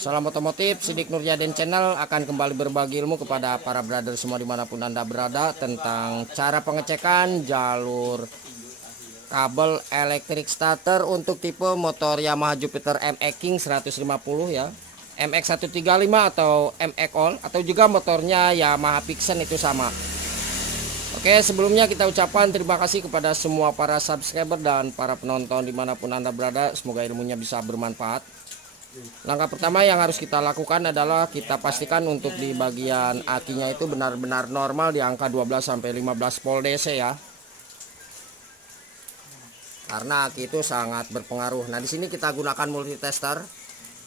Salam otomotif, Sidik Nurjadin Channel akan kembali berbagi ilmu kepada para brother semua dimanapun Anda berada tentang cara pengecekan jalur kabel elektrik starter untuk tipe motor Yamaha Jupiter MX King 150 ya, MX 135 atau MX All, atau juga motornya Yamaha Vixen itu sama. Oke, sebelumnya kita ucapkan terima kasih kepada semua para subscriber dan para penonton dimanapun Anda berada. Semoga ilmunya bisa bermanfaat. Langkah pertama yang harus kita lakukan adalah kita pastikan untuk di bagian akinya itu benar-benar normal di angka 12-15 volt DC ya. Karena aki itu sangat berpengaruh. Nah, di sini kita gunakan multitester.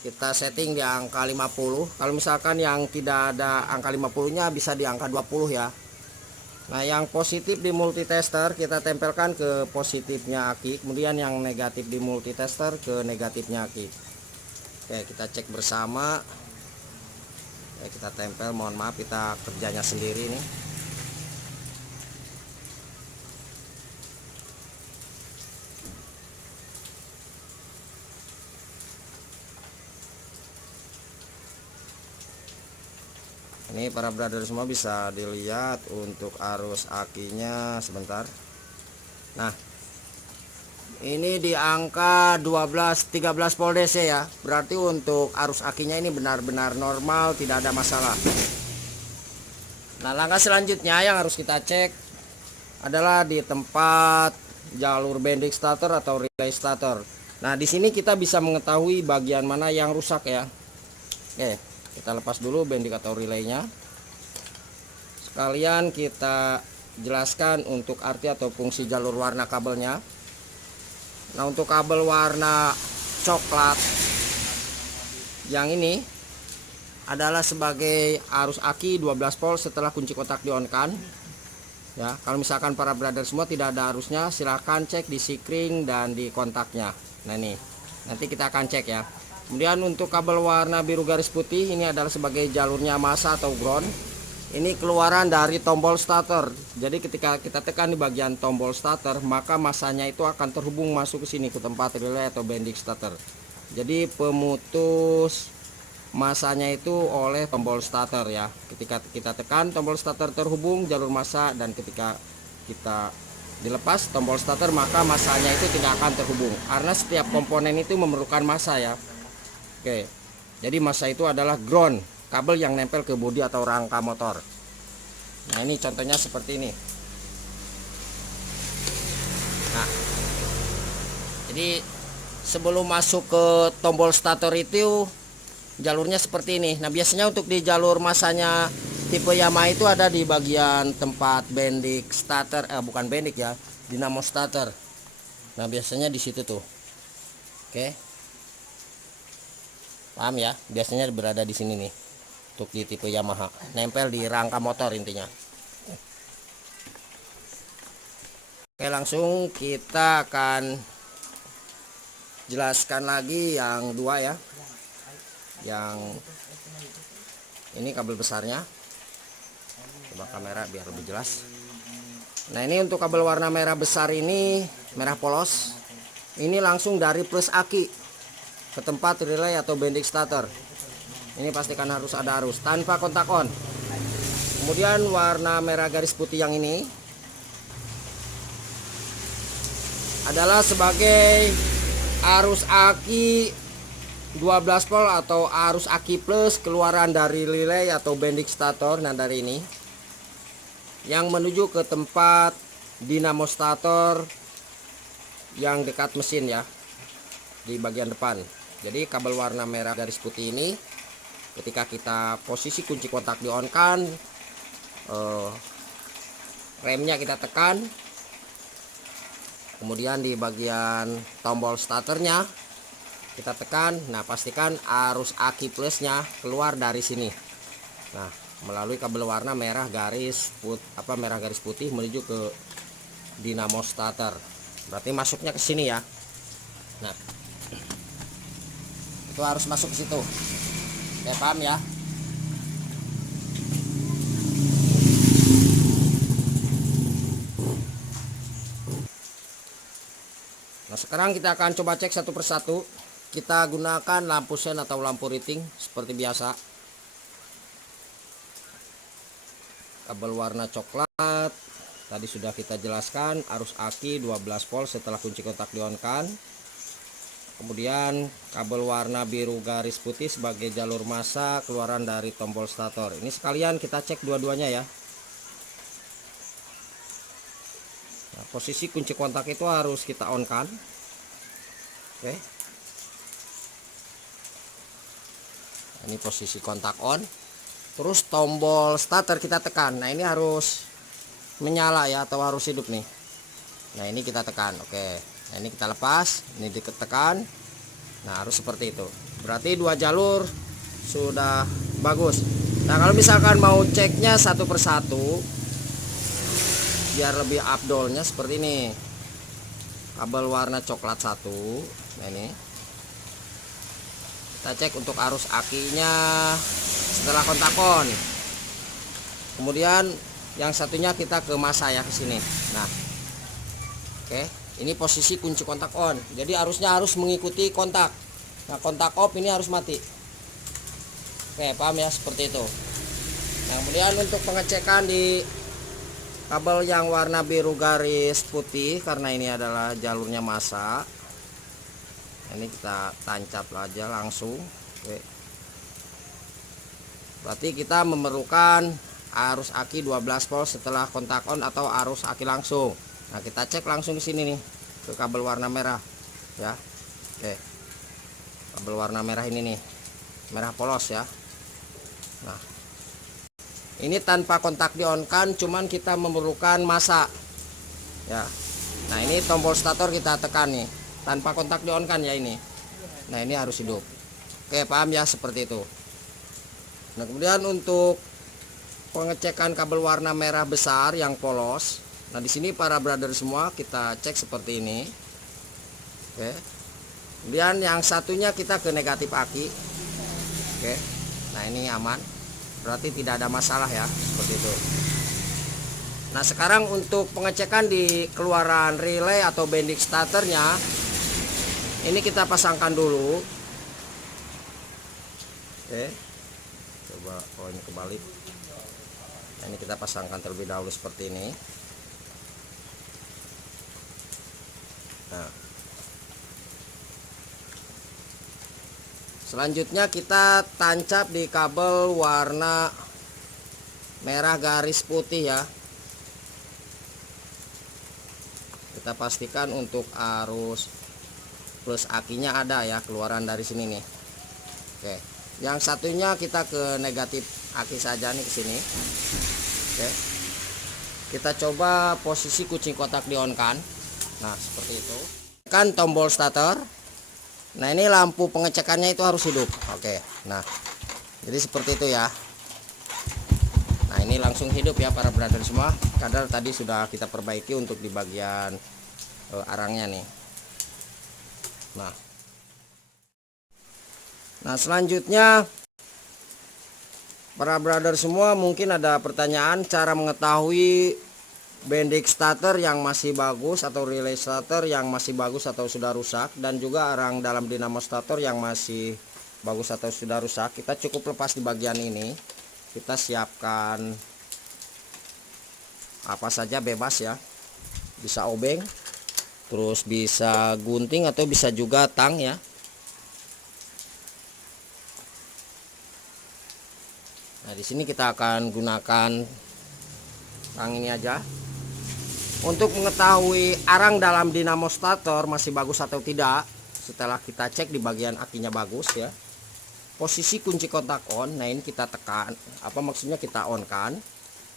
Kita setting di angka 50. Kalau misalkan yang tidak ada angka 50-nya bisa di angka 20 ya. Nah, yang positif di multitester kita tempelkan ke positifnya aki, kemudian yang negatif di multitester ke negatifnya aki. Oke, kita cek bersama. Oke, kita tempel, mohon maaf kita kerjanya sendiri nih. Ini para brother semua bisa dilihat untuk arus akinya sebentar. Nah, ini di angka 12-13 volt DC ya. Berarti untuk arus akinya ini benar-benar normal, tidak ada masalah. Nah, langkah selanjutnya yang harus kita cek adalah di tempat jalur bending starter atau relay starter. Nah, di sini kita bisa mengetahui bagian mana yang rusak ya. Oke, kita lepas dulu bending atau relaynya. Sekalian kita jelaskan untuk arti atau fungsi jalur warna kabelnya. Nah, untuk kabel warna coklat yang ini adalah sebagai arus aki 12 volt setelah kunci kontak di-on-kan ya. Kalau misalkan para brother semua tidak ada arusnya, silahkan cek di sikring dan di kontaknya. Nah, ini nanti kita akan cek ya. Kemudian untuk kabel warna biru garis putih ini adalah sebagai jalurnya massa atau ground. Ini keluaran dari tombol starter. Jadi ketika kita tekan di bagian tombol starter, maka masanya itu akan terhubung masuk ke sini ke tempat relay atau bending starter. Jadi pemutus masanya itu oleh tombol starter ya. Ketika kita tekan tombol starter terhubung jalur massa, dan ketika kita dilepas tombol starter maka masanya itu tidak akan terhubung. Karena setiap komponen itu memerlukan massa ya. Oke. Jadi massa itu adalah ground, kabel yang nempel ke bodi atau rangka motor. Nah, ini contohnya seperti ini. Nah, jadi sebelum masuk ke tombol starter itu jalurnya seperti ini. Nah, biasanya untuk di jalur masanya tipe Yamaha itu ada di bagian tempat bending starter, bukan bending ya, dinamo starter. Nah, biasanya di situ tuh. Oke, paham ya? Biasanya berada di sini nih. Untuk di tipe Yamaha, nempel di rangka motor intinya. Oke, langsung kita akan jelaskan lagi yang dua ya. Yang ini kabel besarnya. Coba kamera biar lebih jelas. Nah, ini untuk kabel warna merah besar ini, merah polos. Ini langsung dari plus aki ke tempat relay atau bending starter. Ini pastikan harus ada arus tanpa kontak on. Kemudian warna merah garis putih yang ini adalah sebagai arus aki 12 volt atau arus aki plus keluaran dari relay atau bending starter. Nah, dari ini yang menuju ke tempat dinamo starter yang dekat mesin ya, di bagian depan. Jadi kabel warna merah garis putih ini ketika kita posisi kunci kontak di-on-kan, remnya kita tekan, kemudian di bagian tombol starternya kita tekan. Nah, pastikan arus aki plusnya keluar dari sini. Nah, melalui kabel warna merah garis putih menuju ke dinamo starter. Berarti masuknya ke sini ya. Nah, itu harus masuk ke situ. Oke, paham ya? Nah, sekarang kita akan coba cek satu persatu. kita gunakan lampu sen atau lampu riting seperti biasa. Kabel warna coklat tadi sudah kita jelaskan, arus aki 12 volt setelah kunci kontak di-on-kan. Kemudian kabel warna biru garis putih sebagai jalur massa keluaran dari tombol stator. Ini sekalian kita cek dua-duanya ya. Nah, posisi kunci kontak itu harus kita on kan. Oke. Ini posisi kontak on. Terus tombol starter kita tekan. Nah, ini harus menyala ya atau harus hidup nih. Nah, ini kita tekan. Oke. Nah, ini kita lepas, ini ditekan. Nah, harus seperti itu. Berarti dua jalur sudah bagus. Nah, kalau misalkan mau ceknya satu persatu biar lebih afdolnya seperti ini. Kabel warna coklat satu. Nah, ini kita cek untuk arus akinya setelah kontak on. Kemudian yang satunya kita ke massa ya, ke sini. Nah, oke. Ini posisi kunci kontak on. Jadi arusnya harus mengikuti kontak. Nah, kontak off ini harus mati. Oke, paham ya, seperti itu. Nah, kemudian untuk pengecekan di kabel yang warna biru garis putih, karena ini adalah jalurnya massa. Ini kita tancap aja langsung. Oke. Berarti kita memerlukan arus aki 12 volt setelah kontak on atau arus aki langsung. Nah, kita cek langsung di sini nih ke kabel warna merah ya. Oke. Kabel warna merah ini nih. Merah polos ya. Nah, ini tanpa kontak di-on-kan, cuman kita memerlukan massa. Ya. Nah, ini tombol stator kita tekan nih. Tanpa kontak di-on-kan ya ini. Nah, ini harus hidup. Oke, paham ya, seperti itu. Nah, kemudian untuk pengecekan kabel warna merah besar yang polos. Nah, di sini para brother semua kita cek seperti ini. Oke. Kemudian yang satunya kita ke negatif aki. Oke. Nah, ini aman. Berarti tidak ada masalah ya, seperti itu. Nah, sekarang untuk pengecekan di keluaran relay atau bending starternya, ini kita pasangkan dulu. Oke. Coba ini kebalik. Nah, ini kita pasangkan terlebih dahulu seperti ini. Nah, selanjutnya kita tancap di kabel warna merah garis putih ya. Kita pastikan untuk arus plus akinya ada ya, keluaran dari sini nih. Oke. Yang satunya kita ke negatif aki saja nih, ke sini. Oke. Kita coba posisi kunci kontak di-on kan. Nah, seperti itu. Kan tombol starter. Nah, ini lampu pengecekannya itu harus hidup. Oke. Nah, jadi seperti itu ya. Nah, ini langsung hidup ya para brother semua. Kadar tadi sudah kita perbaiki untuk di bagian arangnya nih. Nah, selanjutnya para brother semua mungkin ada pertanyaan cara mengetahui bending starter yang masih bagus atau relay starter yang masih bagus atau sudah rusak, dan juga arang dalam dinamo starter yang masih bagus atau sudah rusak. Kita cukup lepas di bagian ini. Kita siapkan apa saja bebas ya. Bisa obeng, terus bisa gunting atau bisa juga tang ya. Nah, di sini kita akan gunakan tang ini aja. Untuk mengetahui arang dalam dinamo starter masih bagus atau tidak, setelah kita cek di bagian akinya bagus ya. Posisi kunci kontak on, nah ini kita tekan, maksudnya kita on kan.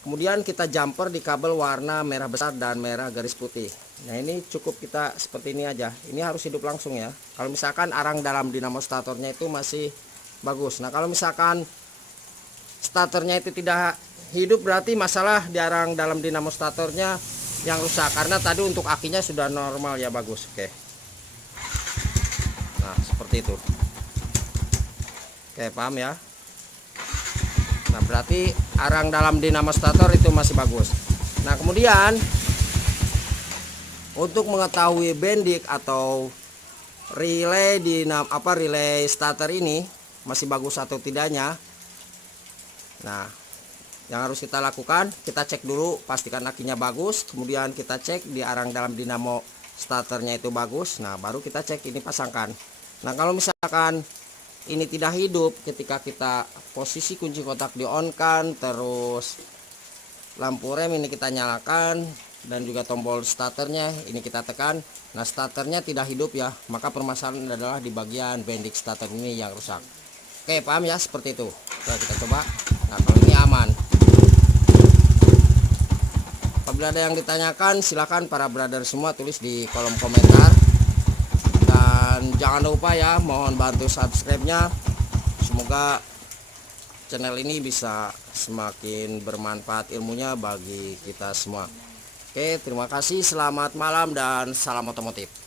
Kemudian kita jumper di kabel warna merah besar dan merah garis putih. Nah, ini cukup kita seperti ini aja. Ini harus hidup langsung ya. Kalau misalkan arang dalam dinamo starternya itu masih bagus. Nah, kalau misalkan starternya itu tidak hidup, berarti masalah di arang dalam dinamo starternya yang rusak, karena tadi untuk akinya sudah normal ya, bagus. Oke. Nah, seperti itu. Oke, paham ya. Nah, berarti arang dalam dinamo starter itu masih bagus. Nah, kemudian untuk mengetahui bending atau relay relay starter ini masih bagus atau tidaknya. Nah, yang harus kita lakukan, kita cek dulu pastikan akinya bagus, kemudian kita cek di arang dalam dinamo starternya itu bagus. Nah, baru kita cek ini pasangkan. Nah, kalau misalkan ini tidak hidup ketika kita posisi kunci kontak di on kan, terus lampu rem ini kita nyalakan, dan juga tombol starternya ini kita tekan. Nah, starternya tidak hidup ya, maka permasalahan adalah di bagian bendix starter ini yang rusak. Oke, paham ya, seperti itu. Nah, kita coba. Nah, kalau ini aman. Apabila ada yang ditanyakan, silakan para brother semua tulis di kolom komentar. Dan jangan lupa ya, mohon bantu subscribe-nya. Semoga channel ini bisa semakin bermanfaat ilmunya bagi kita semua. Oke, terima kasih, selamat malam dan salam otomotif.